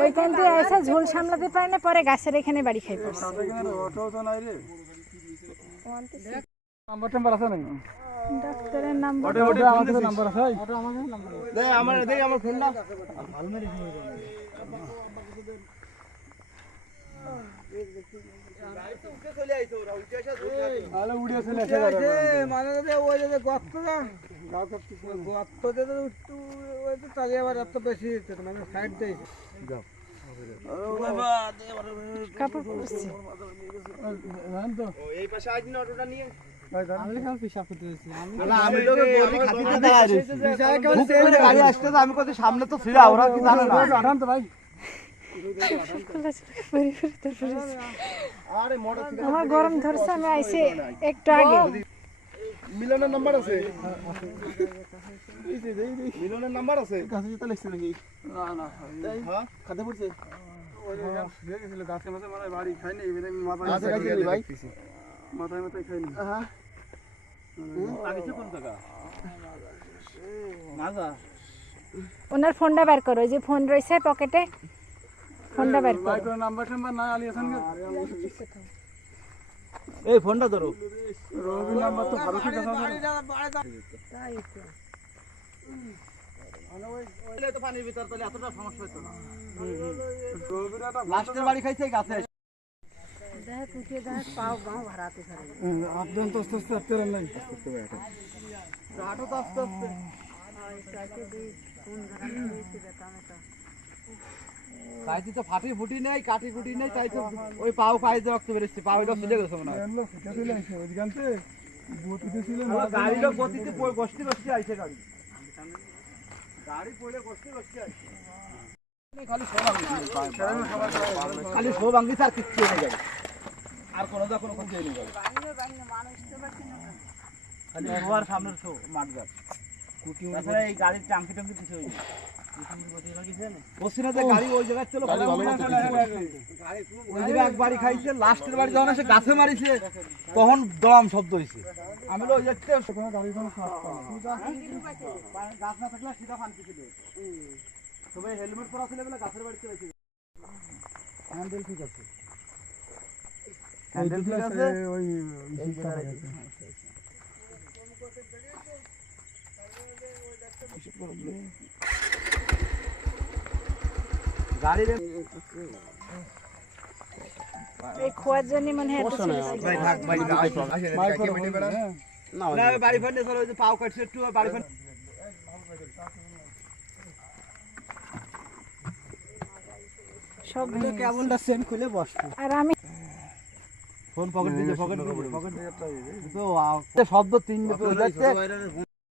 ওইখান দিয়ে এসে ঝোল সামলাতে পারে না পরে গাছের এখানে বাড়ি খাই পড়ছে। নাম্বার টাম্বার আছে নাকি? ডাক্তারের নাম্বার ওটা আমার নাম্বার আছে। দে আমার দেখ আমার ফোন না আলে উড়িয়ে চলে আসে মানে ওই যে গর্তটা বেশি তো আমি কত সামনে তো ছিল ওরা কি ভাই আমার গরম ধরছে, আমি আইসে একটু আগে। মিলনের নাম্বার আছে? মিলনের নাম্বার আছে? কাছে যেতে লাগছে নাকি? না না হ্যাঁ? খাতে পড়ছে। গাছ হয়ে গাছে মাঝে মানে বাড়ি খাইনি মাথায় গাছে ভাই? মাথায় মাথায় খাইনি হ্যাঁ ওনার ফোনটা বের করো ওই যে ফোন রয়েছে পকেটে ফোনটা বের করো। নাম্বার টাম্বার না আলি আছেন এই ফোনটা ধরো। রবি নাম্বার তো ফারুকের কাছে আছে তো পানির ভিতর তাহলে এতটা সমস্যা হতো না রবির একটা লাস্টের বাড়ি খাইছে গাছে আপনি তো আস্তে আস্তে হাঁটো তো ফাটি ফুটি নেই কাটি ফুটি নেই তাই তো ওই পাও পাইতে রক্ত বেরোচ্ছে পাও এটা চলে গেছে মনে হয়। এমন ফুটে চলে আসে ওইখানতে বতিতে ছিল গাড়ি গতিতে বসতে বসতে আইছে গাড়ি। গাড়ি পড়ে বসতে বসতে আইছে। খালি শো শো ভাঙি আর কিচ্ছু নেই গাড়ি। আর কোনো দা কোনো কোনো নেই গাড়ি। খালি সামনের শো মাঠ তাছাড়া এই গাড়ির টাঙ্কি টাঙ্কি কিছু হয়নি। গাছে মারিছে তখন দম শব্দ হয়েছে আমি ওই দেখতে গাছ না থাকলে সিধা ফানতে ছিল তবে হেলমেট পরা ছিল বলে গাছের বাড়িতে রয়েছে হ্যান্ডেল ঠিক আছে। হ্যান্ডেল ঠিক আছে? ওই হিসটা গেছে গাড়ির এই খোয়ার জন্য মনে হয় এত ছেলে ছিল। না বাড়ি। ফান্ডে স্যার ওই যে পাও কাটছে একটু বাড়ি ফান্ডে সব কেমনটা খুলে বসতো আর আমি ফোন পকেট দিতে পকেট পকেট তো শব্দ তিন মিনিট